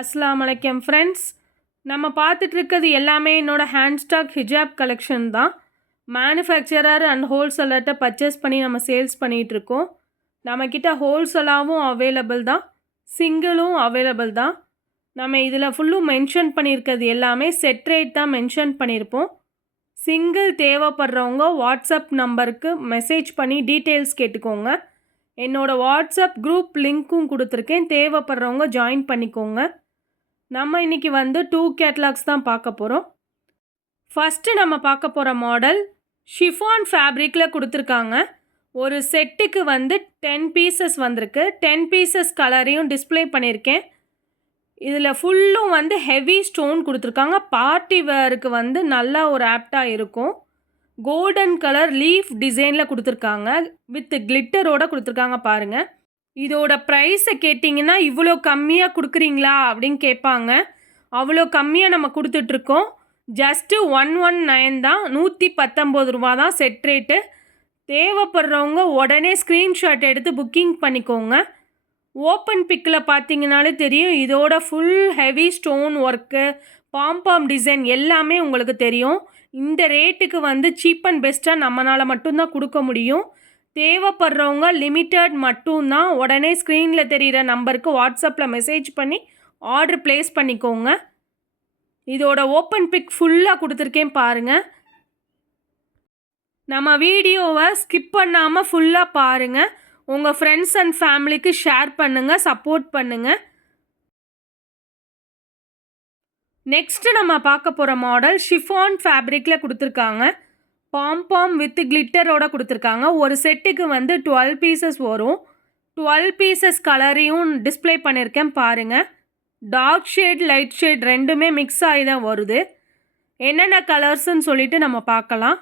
அஸ்ஸலாமு அலைக்கும் ஃப்ரெண்ட்ஸ். நம்ம பார்த்துட்டு இருக்கிறது எல்லாமே என்னோட ஹேண்ட் ஸ்டாக் ஹிஜாப் கலெக்ஷன் தான். மேனுஃபேக்சரர் அண்ட் ஹோல்சேலர்கிட்ட பர்ச்சேஸ் பண்ணி நம்ம சேல்ஸ் பண்ணிகிட்ருக்கோம். நம்மக்கிட்ட ஹோல்சேலாகவும் அவைலபிள் தான், சிங்கிளும் அவைலபிள் தான். நம்ம இதில் ஃபுல்லும் மென்ஷன் பண்ணியிருக்கிறது எல்லாமே செட் ரேட் தான் மென்ஷன் பண்ணியிருப்போம். சிங்கிள் தேவைப்படுறவங்க வாட்ஸ்அப் நம்பருக்கு மெசேஜ் பண்ணி டீட்டெயில்ஸ் கேட்டுக்கோங்க. என்னோடய வாட்ஸ்அப் குரூப் லிங்க்கும் கொடுத்துருக்கேன், தேவைப்படுறவங்க ஜாயின் பண்ணிக்கோங்க. நம்ம இன்றைக்கி 2 கேட்லாக்ஸ் தான் பார்க்க போகிறோம். ஃபஸ்ட்டு நம்ம பார்க்க போகிற மாடல் ஷிஃபான் ஃபேப்ரிக்கில் கொடுத்துருக்காங்க. ஒரு செட்டுக்கு 10 பீசஸ் வந்திருக்கு. 10 பீசஸ் கலரையும் டிஸ்பிளே பண்ணியிருக்கேன். இதில் ஃபுல்லும் ஹெவி ஸ்டோன் கொடுத்துருக்காங்க. பார்ட்டி வேருக்கு நல்லா ஒரு ஆப்டாக இருக்கும். கோல்டன் கலர் லீஃப் டிசைனில் கொடுத்துருக்காங்க, வித் கிளிட்டரோடு கொடுத்துருக்காங்க பாருங்கள். இதோட ப்ரைஸை கேட்டிங்கன்னா இவ்வளோ கம்மியாக கொடுக்குறீங்களா அப்படின்னு கேட்பாங்க. அவ்வளோ கம்மியாக நம்ம கொடுத்துட்ருக்கோம். ஜஸ்ட்டு 119 தான், 119 ரூபா தான் செட் ரேட்டு. தேவைப்படுறவங்க உடனே ஸ்க்ரீன்ஷாட் எடுத்து புக்கிங் பண்ணிக்கோங்க. ஓப்பன் பிக்கில் பார்த்தீங்கனாலே தெரியும், இதோட full heavy stone work, pom-pom design எல்லாமே உங்களுக்கு தெரியும். இந்த ரேட்டுக்கு சீப் அண்ட் பெஸ்ட்டாக நம்மளால் மட்டும்தான் கொடுக்க முடியும். தேவைப்படுறவங்க லிமிட்டட் மட்டும்தான். உடனே ஸ்க்ரீனில் தெரிகிற நம்பருக்கு வாட்ஸ்அப்பில் மெசேஜ் பண்ணி ஆர்டர் ப்ளேஸ் பண்ணிக்கோங்க. இதோட ஓப்பன் பிக் ஃபுல்லாக கொடுத்துருக்கேன் பாருங்கள். நம்ம வீடியோவை ஸ்கிப் பண்ணாமல் ஃபுல்லாக பாருங்கள். உங்கள் ஃப்ரெண்ட்ஸ் அண்ட் ஃபேமிலிக்கு ஷேர் பண்ணுங்கள், சப்போர்ட் பண்ணுங்கள். நெக்ஸ்ட்டு நம்ம பார்க்க போகிற மாடல் ஷிஃபான் ஃபேப்ரிக்கில் கொடுத்துருக்காங்க. பாம்பாம் வித் கிளிட்டரோட கொடுத்துருக்காங்க. ஒரு செட்டுக்கு 12 பீசஸ் வரும். 12 பீசஸ் கலரையும் டிஸ்பிளே பண்ணியிருக்கேன் பாருங்கள். டார்க் ஷேட் லைட் ஷேட் ரெண்டுமே மிக்ஸ் ஆகி தான் வருது. என்னென்ன கலர்ஸ்ன்னு சொல்லிட்டு நம்ம பார்க்கலாம்.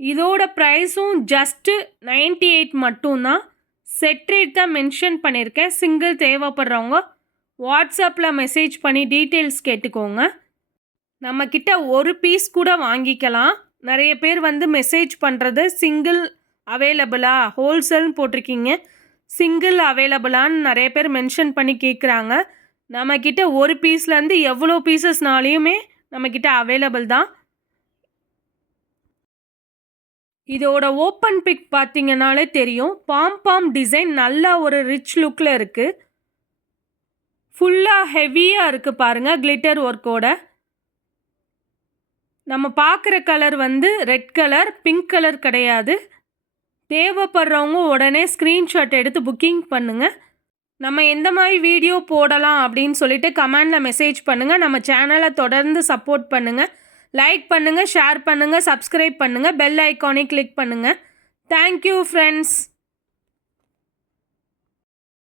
இதோட ப்ரைஸும் ஜஸ்ட்டு 98 மட்டும்தான். செட் ரேட் தான் மென்ஷன் பண்ணியிருக்கேன். சிங்கிள் தேவைப்படுறவங்க வாட்ஸ்அப்பில் மெசேஜ் பண்ணி டீட்டெயில்ஸ் கேட்டுக்கோங்க. நம்மக்கிட்ட ஒரு பீஸ் கூட வாங்கிக்கலாம். நிறைய பேர் மெசேஜ் பண்ணுறது சிங்கிள் அவைலபிளா, ஹோல்சேல்னு போட்டிருக்கீங்க, சிங்கிள் அவைலபிளான்னு நிறைய பேர் மென்ஷன் பண்ணி கேட்குறாங்க. நம்மக்கிட்ட ஒரு பீஸ்லேருந்து எவ்வளோ பீசஸ்னாலையுமே நம்மக்கிட்ட அவைலபிள் தான். இதோட ஓப்பன் பிக் பார்த்தீங்கன்னாலே தெரியும். பாம்பாம் டிசைன் நல்லா ஒரு ரிச் லுக்கில் இருக்குது. ஃபுல்லாக ஹெவியாக இருக்குது பாருங்கள் கிளிட்டர் ஒர்க்கோட. நம்ம பார்க்குற colour red colour, pink colour கிடையாது. தேவைப்படுறவங்க உடனே ஸ்க்ரீன்ஷாட் எடுத்து புக்கிங் பண்ணுங்கள். நம்ம எந்த மாதிரி வீடியோ போடலாம் அப்படின்னு சொல்லிட்டு கமெண்டில் மெசேஜ் பண்ணுங்கள். நம்ம சேனலை தொடர்ந்து சப்போர்ட் பண்ணுங்கள். லைக் பண்ணுங்கள், ஷேர் பண்ணுங்கள், சப்ஸ்கிரைப் பண்ணுங்கள், பெல் ஐக்கானை கிளிக் பண்ணுங்கள். Thank you friends.